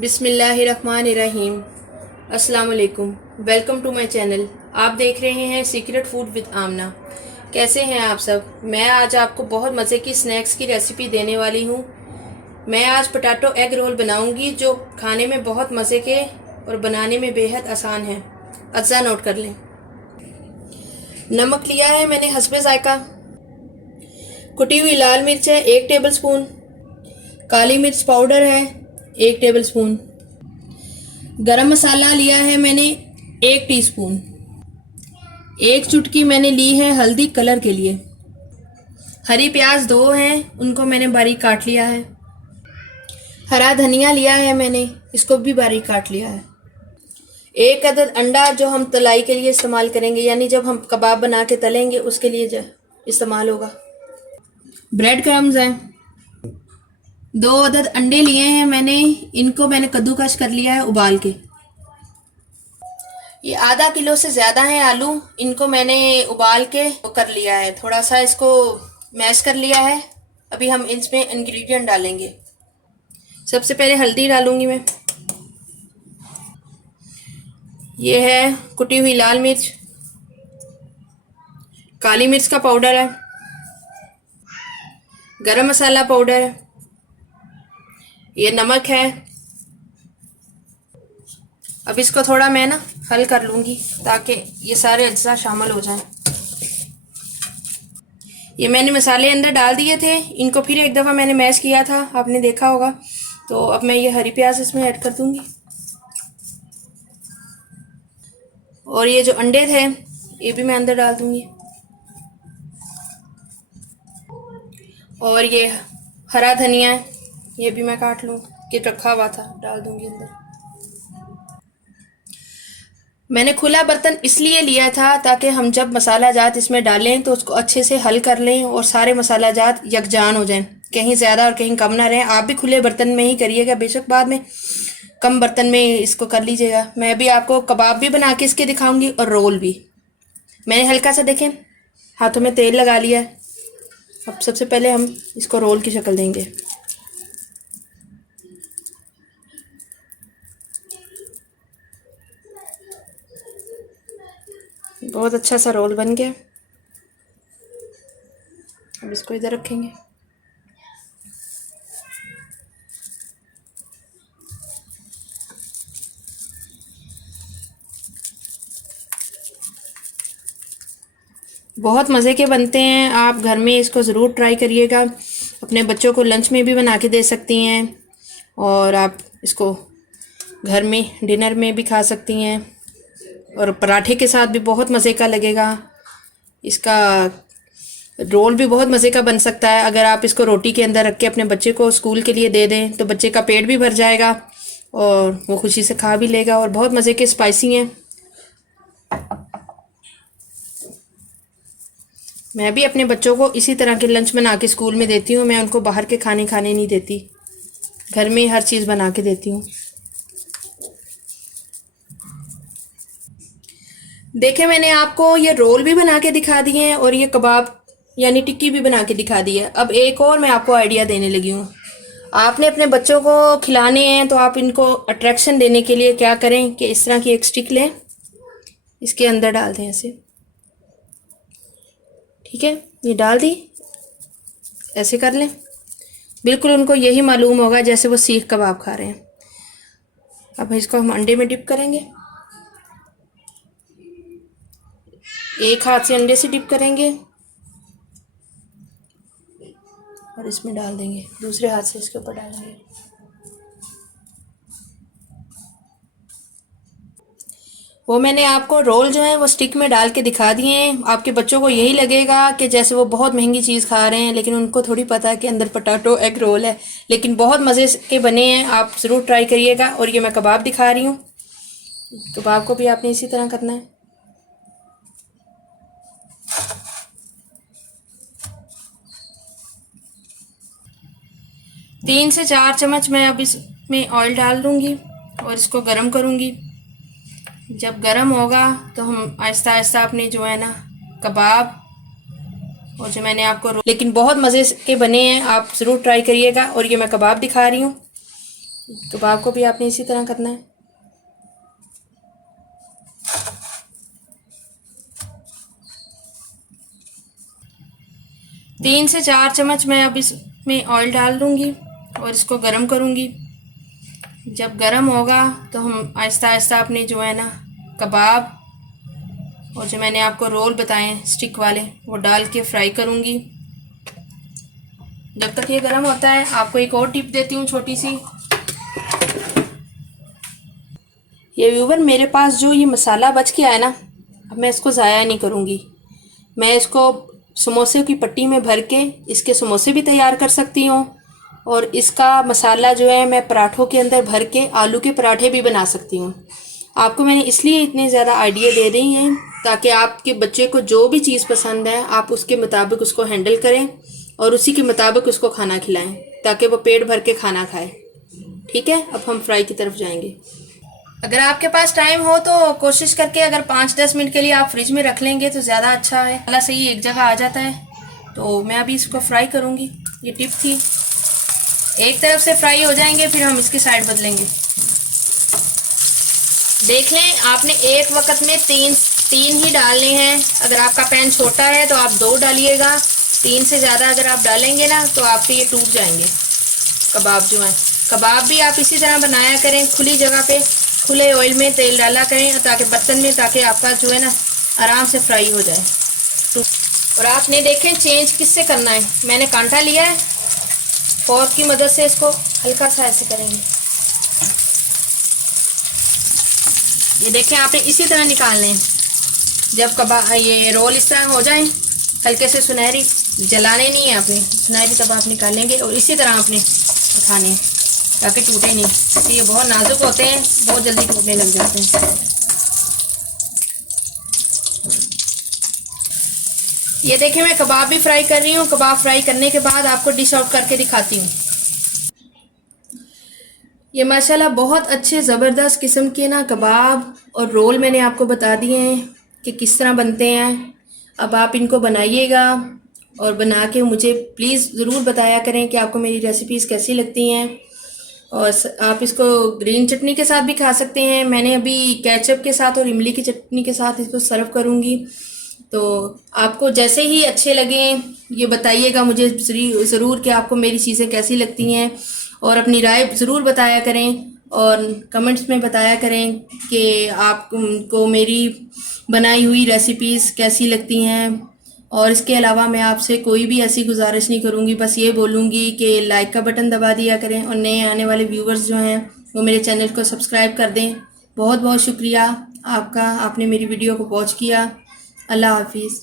बिस्मिल्लाहिर्रहमानिर्रहीम। अस्सलाम वालेकुम। Welcome to my channel. आप देख रहे हैं सीक्रेट फूड विद आमना। कैसे हैं आप सब? मैं आज आपको बहुत मज़े की स्नैक्स की रेसिपी देने वाली हूँ। मैं आज पोटैटो एग रोल बनाऊँगी जो खाने में बहुत मज़े के और बनाने में बेहद आसान है। अज्जा नोट कर लें। नमक लिया है मैंने हस्बे ज़ायका। कुटी हुई लाल मिर्च है 1 टेबलस्पून। काली मिर्च पाउडर है 1 टेबलस्पून। गरम मसाला लिया है मैंने 1 टीस्पून। 1 चुटकी मैंने ली है हल्दी कलर के लिए। हरी प्याज 2 हैं, उनको मैंने बारीक काट लिया है। हरा धनिया लिया है मैंने, इसको भी बारीक काट लिया है। 1 अदद अंडा जो हम तलाई के लिए इस्तेमाल करेंगे, यानी जब हम कबाब बना के तलेंगे उसके लिए इस्तेमाल होगा। ब्रेड क्रम्स हैं। 2 अदद अंडे लिए हैं मैंने, इनको मैंने कद्दूकस कर लिया है उबाल के। ये आधा किलो से ज़्यादा है आलू, इनको मैंने उबाल के कर लिया है। थोड़ा सा इसको मैश कर लिया है। अभी हम इसमें इंग्रेडिएंट डालेंगे। सबसे पहले हल्दी डालूंगी मैं। ये है कुटी हुई लाल मिर्च। काली मिर्च का पाउडर है। गरम मसाला पाउडर है। ये नमक है। अब इसको थोड़ा मैं ना हल कर लूँगी ताकि ये सारे अज्जा शामिल हो जाएं। ये मैंने मसाले अंदर डाल दिए थे, इनको फिर एक दफ़ा मैंने मैश किया था, आपने देखा होगा। तो अब मैं ये हरी प्याज इसमें ऐड कर दूँगी। और ये जो अंडे थे ये भी मैं अंदर डाल दूँगी। और ये हरा धनिया है, ये भी मैं काट लूँ कि रखा हुआ था, डाल दूँगी अंदर। मैंने खुला बर्तन इसलिए लिया था ताकि हम जब मसाला जात इसमें डालें तो उसको अच्छे से हल कर लें और सारे मसाला जात यकजान हो जाएं, कहीं ज़्यादा और कहीं कम ना रहें। आप भी खुले बर्तन में ही करिएगा, बेशक बाद में कम बर्तन में इसको कर लीजिएगा। मैं भी आपको कबाब भी बना के इसके दिखाऊंगी और रोल भी। मैंने हल्का सा देखें हाथों में तेल लगा लिया है। अब सबसे पहले हम इसको रोल की शक्ल देंगे। बहुत अच्छा सा रोल बन गया। अब इसको इधर रखेंगे। बहुत मज़े के बनते हैं, आप घर में इसको ज़रूर ट्राई करिएगा। अपने बच्चों को लंच में भी बना के दे सकती हैं और आप इसको घर में डिनर में भी खा सकती हैं और पराठे के साथ भी बहुत मज़े का लगेगा। इसका रोल भी बहुत मज़े का बन सकता है। अगर आप इसको रोटी के अंदर रख के अपने बच्चे को स्कूल के लिए दे दें तो बच्चे का पेट भी भर जाएगा और वो खुशी से खा भी लेगा। और बहुत मज़े के स्पाइसी हैं। मैं भी अपने बच्चों को इसी तरह के लंच बना के स्कूल में देती हूँ। मैं उनको बाहर के खाने नहीं देती, घर में हर चीज़ बना के देती हूँ। देखे मैंने आपको ये रोल भी बना के दिखा दिए हैं और ये कबाब यानी टिक्की भी बना के दिखा दी है। अब एक और मैं आपको आइडिया देने लगी हूँ। आपने अपने बच्चों को खिलाने हैं तो आप इनको अट्रैक्शन देने के लिए क्या करें कि इस तरह की एक स्टिक लें, इसके अंदर डाल दें ऐसे। ठीक है, ये डाल दी, ऐसे कर लें। बिल्कुल उनको यही मालूम होगा जैसे वो सीख कबाब खा रहे हैं। अब इसको हम अंडे में डिप करेंगे। एक हाथ से अंडे से डिप करेंगे और इसमें डाल देंगे, दूसरे हाथ से इसके ऊपर डालेंगे। वो मैंने आपको रोल जो है वो स्टिक में डाल के दिखा दिए हैं। आपके बच्चों को यही लगेगा कि जैसे वो बहुत महंगी चीज़ खा रहे हैं, लेकिन उनको थोड़ी पता है कि अंदर पोटैटो एग रोल है। लेकिन बहुत मज़े के बने हैं, आप ज़रूर ट्राई करिएगा। और ये मैं कबाब दिखा रही हूँ, कबाब को भी आपने इसी तरह करना है। तीन से 4 चम्मच मैं अब इसमें ऑयल डाल दूँगी और इसको गर्म करूँगी। जब गर्म होगा तो हम आहिस्ता आहिस्ता अपने जो है ना कबाब और जो मैंने आपको लेकिन बहुत मज़े के बने हैं, आप ज़रूर ट्राई करिएगा। और ये मैं कबाब दिखा रही हूँ। कबाब को भी आपने इसी तरह करना है। तीन से 4 चम्मच मैं अब इसमें ऑयल डाल दूँगी और इसको गरम करूँगी। जब गरम होगा तो हम आहिस्ता आहिस्ता अपने जो है ना कबाब और जो मैंने आपको रोल बताए स्टिक वाले वो डाल के फ्राई करूँगी। जब तक ये गरम होता है आपको एक और टिप देती हूँ छोटी सी। ये व्यूवर, मेरे पास जो ये मसाला बच के आया ना, अब मैं इसको ज़ाया नहीं करूँगी। मैं इसको समोसे की पट्टी में भर के इसके समोसे भी तैयार कर सकती हूँ और इसका मसाला जो है मैं पराठों के अंदर भर के आलू के पराठे भी बना सकती हूँ। आपको मैंने इसलिए इतने ज़्यादा आइडिया दे रही हैं ताकि आपके बच्चे को जो भी चीज़ पसंद है आप उसके मुताबिक उसको हैंडल करें और उसी के मुताबिक उसको खाना खिलाएं ताकि वो पेट भर के खाना खाए। ठीक है, अब हम फ्राई की तरफ जाएंगे। अगर आपके पास टाइम हो तो कोशिश करके अगर 5-10 मिनट के लिए आप फ्रिज में रख लेंगे तो ज़्यादा अच्छा है, मसाला सही एक जगह आ जाता है। तो मैं अभी इसको फ्राई करूँगी, ये टिप थी। एक तरफ से फ्राई हो जाएंगे फिर हम इसकी साइड बदलेंगे। देख लें, आपने एक वक्त में तीन ही डालने हैं। अगर आपका पैन छोटा है तो आप 2 डालिएगा। 3 से ज़्यादा अगर आप डालेंगे ना तो आपके ये टूट जाएंगे कबाब जो हैं। कबाब भी आप इसी तरह बनाया करें, खुली जगह पे खुले ऑयल में तेल डाला करें ताकि बर्तन में, ताकि आपका जो है ना आराम से फ्राई हो जाए। और आपने देखें चेंज किससे करना है, मैंने कांटा लिया है, फोर्क की मदद से इसको हल्का सा ऐसे करेंगे। ये देखें, आपने इसी तरह निकालने हैं। जब कबाब ये रोल इस तरह हो जाए हल्के से सुनहरी, जलाने नहीं है आपने, सुनहरी तब आप निकालेंगे और इसी तरह आपने उठाने हैं ताकि टूटे नहीं। तो ये बहुत नाजुक होते हैं, बहुत जल्दी टूटने लग जाते हैं। ये देखिए मैं कबाब भी फ्राई कर रही हूँ। कबाब फ्राई करने के बाद आपको डिश आउट करके दिखाती हूँ। ये माशाल्लाह बहुत अच्छे ज़बरदस्त किस्म के ना कबाब और रोल मैंने आपको बता दिए हैं कि किस तरह बनते हैं। अब आप इनको बनाइएगा और बना के मुझे प्लीज़ ज़रूर बताया करें कि आपको मेरी रेसिपीज़ कैसी लगती हैं। और आप इसको ग्रीन चटनी के साथ भी खा सकते हैं। मैंने अभी केचप के साथ और इमली की चटनी के साथ इसको सर्व करूँगी। तो आपको जैसे ही अच्छे लगें ये बताइएगा मुझे ज़रूर कि आपको मेरी चीज़ें कैसी लगती हैं और अपनी राय ज़रूर बताया करें और कमेंट्स में बताया करें कि आपको मेरी बनाई हुई रेसिपीज़ कैसी लगती हैं। और इसके अलावा मैं आपसे कोई भी ऐसी गुजारिश नहीं करूँगी, बस ये बोलूँगी कि लाइक का बटन दबा दिया करें और नए आने वाले व्यूवर्स जो हैं वो मेरे चैनल को सब्सक्राइब कर दें। बहुत बहुत शुक्रिया आपका, आपने मेरी वीडियो को वॉच किया। अल्लाह हाफिज़।